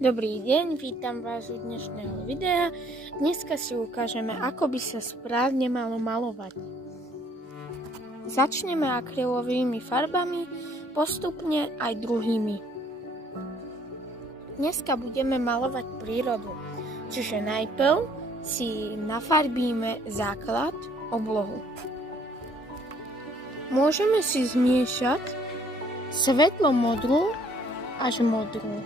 Dobrý deň, vítam vás u dnešného videa. Dneska si ukážeme, ako by sa správne malo malovať. Začneme akrylovými farbami, postupne aj druhými. Dneska budeme malovať prírodu, čiže najprv si nafarbíme základ, oblohu. Môžeme si zmiešať svetlo modrú až modrú.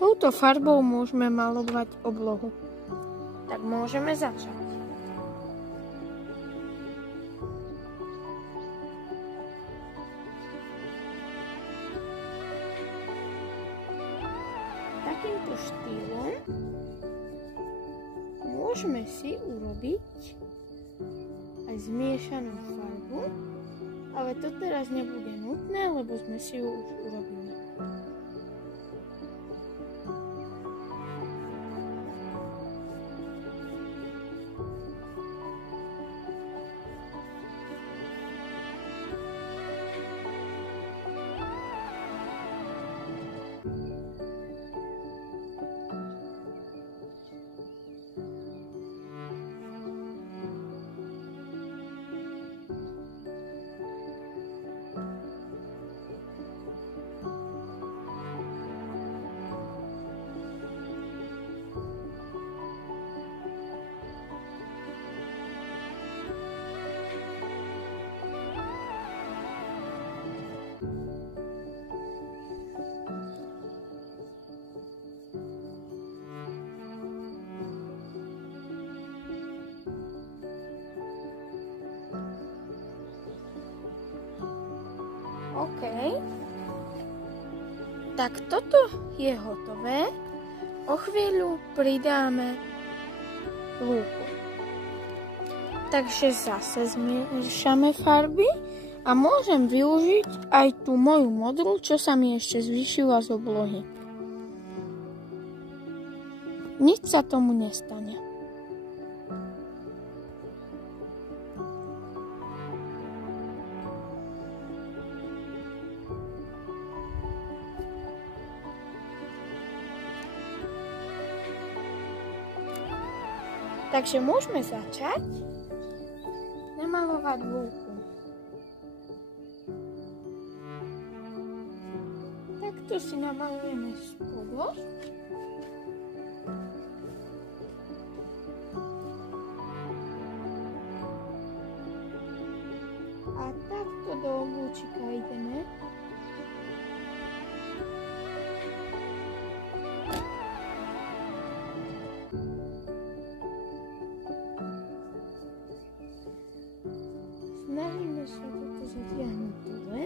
Touto farbou môžeme malovať oblohu. Tak môžeme začať. Takýmto štýlom môžeme si urobiť aj zmiešanú farbu, ale to teraz nebude nutné, lebo sme si ju už urobili. OK, tak toto je hotové. O chvíľu pridáme lúku. Takže zase zmiešame farby a môžem využiť aj tú moju modrú, čo sa mi ešte zvýšila z oblohy. Nič sa tomu nestane. Takže môžeme začať namalovať lúku. Takto si namalujeme spodok. A takto do lúčika ideme. Snažíme sa toto zatiahnuť dole.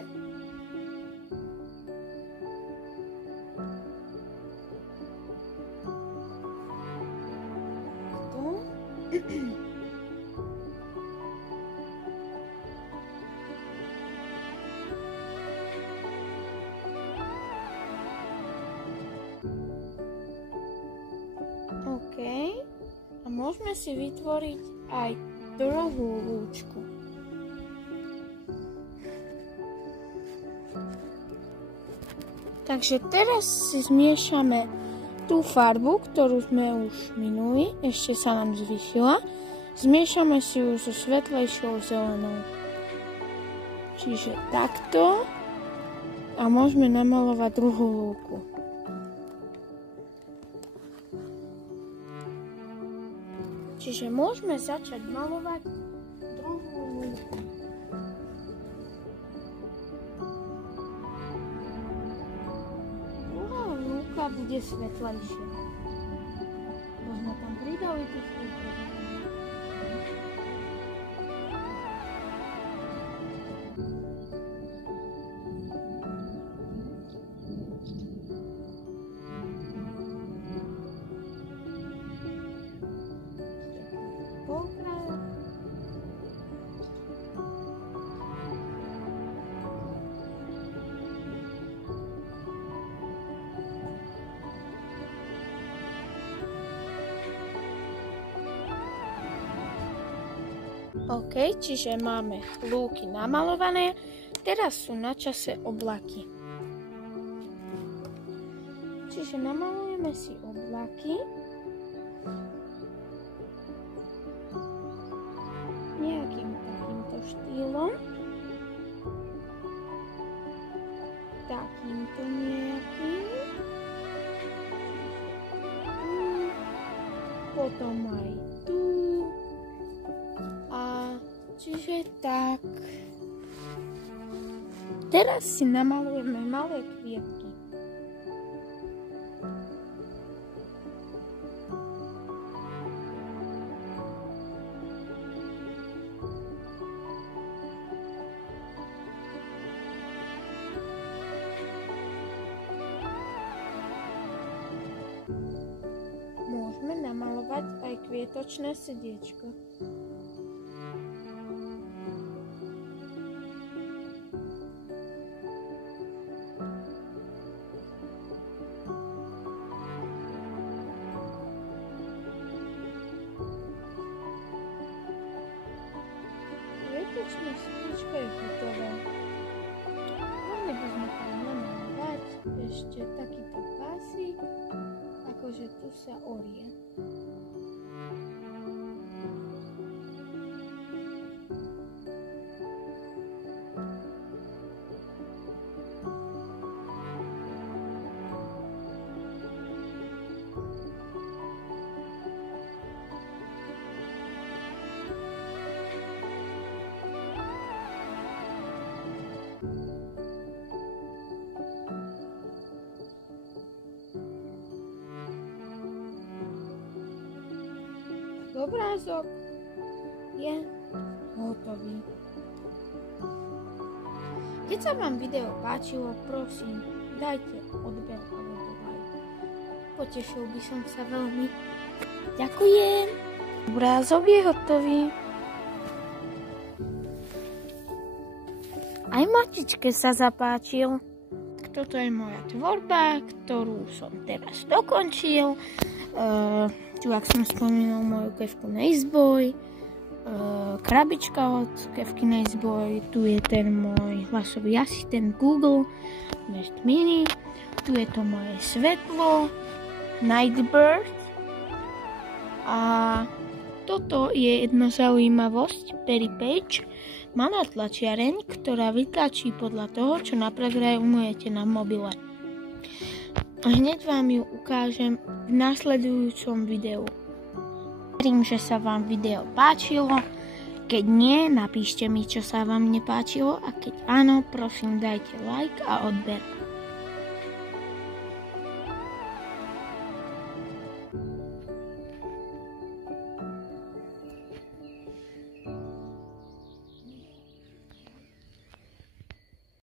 OK. A môžeme si vytvoriť aj druhú lúčku. Takže teraz si zmiešame tú farbu, ktorú sme už minuli, ešte sa nám zvýšila. Zmiešame si ju so svetlejšou zelenou. Čiže takto. A môžeme namalovať druhú lúku. Čiže môžeme začať malovať druhú lúku. Bude svetlejšia. Bo sme tam pridali tú svetlo. OK, čiže máme lúky namalované, teraz sú na čase oblaky. Čiže namalujeme si oblaky. Nejakým takýmto štýlom. Takýmto nejakým. Potom aj tu. A čiže tak. Teraz si namalujeme malé kvietky. Môžeme namalovať aj kvietočné sediečko. Kvietočné sediečko je hotové. Mohli by sme tam namalovať ešte takýto pásik. Akože tu sa orie. Obrázok je hotový. Keď sa vám video páčilo, prosím, dajte odber alebo like. Potešil by som sa veľmi. Ďakujem. Obrázok je hotový. Aj matičke sa zapáčil. Toto je moja tvorba, ktorú som teraz dokončil. Tu, ak som spomínal, moju kefku Naceboy, krabička od kefky Naceboy, tu je ten môj hlasový asistent Google Nest Mini, tu je to moje svetlo Nightbird a toto je jedna zaujímavosť Perry Page, malá tlačiareň, ktorá vytlačí podľa toho, čo naprogramujete na mobile. Hneď vám ju ukážem v nasledujúcom videu. Verím, že sa vám video páčilo. Keď nie, napíšte mi, čo sa vám nepáčilo. A keď áno, prosím, dajte like a odber.